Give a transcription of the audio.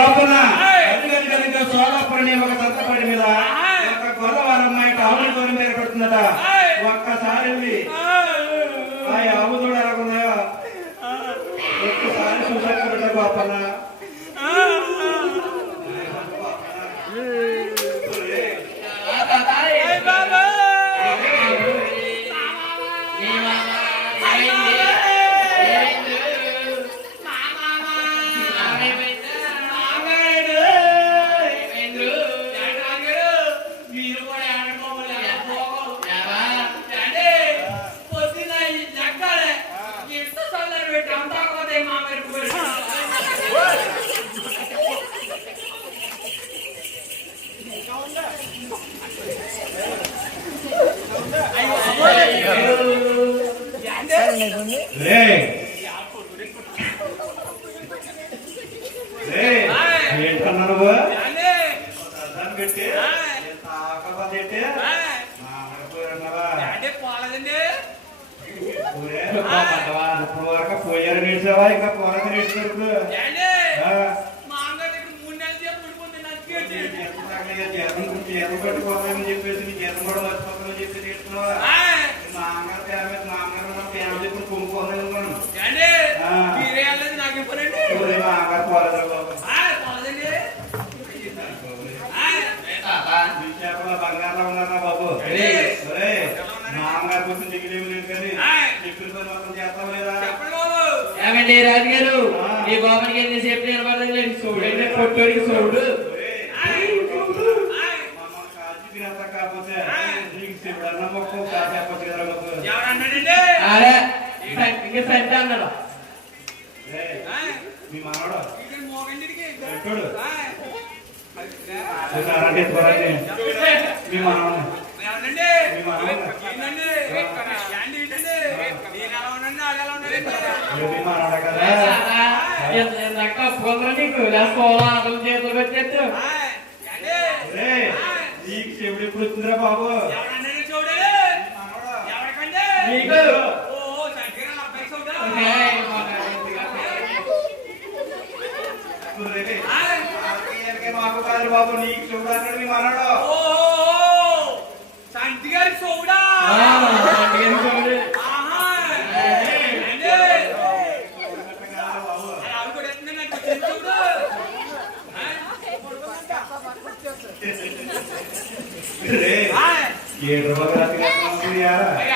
గోపన్న అందుకని సోలాపురం ఒక సంతపడి మీద ఒక గొల్లవారి అమ్మాయి ఆవుల దూరం మీద పెడుతుందట. ఒక్కసారి వెళ్ళి ఆ ఆవు దూడ ఎలాగున్నాయో ఒక్కసారి చూసా గోపన్న. ఏంటన్నా నువ్వు పెట్టి పోయారు నేర్చావా ఇంకా పోరాక నేర్చుకోరు. జీతం పెట్టుకోవాలని చెప్పేసి నీ జీతం కూడా మర్చిపోతానని చెప్పి నేర్చుకున్నావా? మా అమ్మగారు ఫ్యామిలీ మా అమ్మగారు ఫ్యామిలీ ఇప్పుడు కొనుక్కోవాలి అనుకున్నాను. మా అమ్మగారు పోలేదు బాబు. విశాఖలో బంగారంలో ఉన్నారా బాబు? మా అమ్మగారి కోసం దిగులేమి లేదు కానీ చెప్పిన పని మొత్తం చేస్తాం లేదా? ఏమండి రాజుగారు ఈ బాబానికి ఎన్ని సేపు నిలబడదండి. చూడండి పొట్టోడికి చూడు. కాకపోతే అన్న మొక్క చెప్పచ్చు కదా ఇంకా సంత అన్నాడు మీ మనవాడు మీ మనవాడు నీకు పోలం చేతులు పెట్టేట్టు నీకు చెవుడు ఎప్పుడు వచ్చిందిరా బాబు? మాకు కాదు బాబు నీకు చూడాలి మీ మనడు సంటి గారి చూడా ఏడు రూపాయలు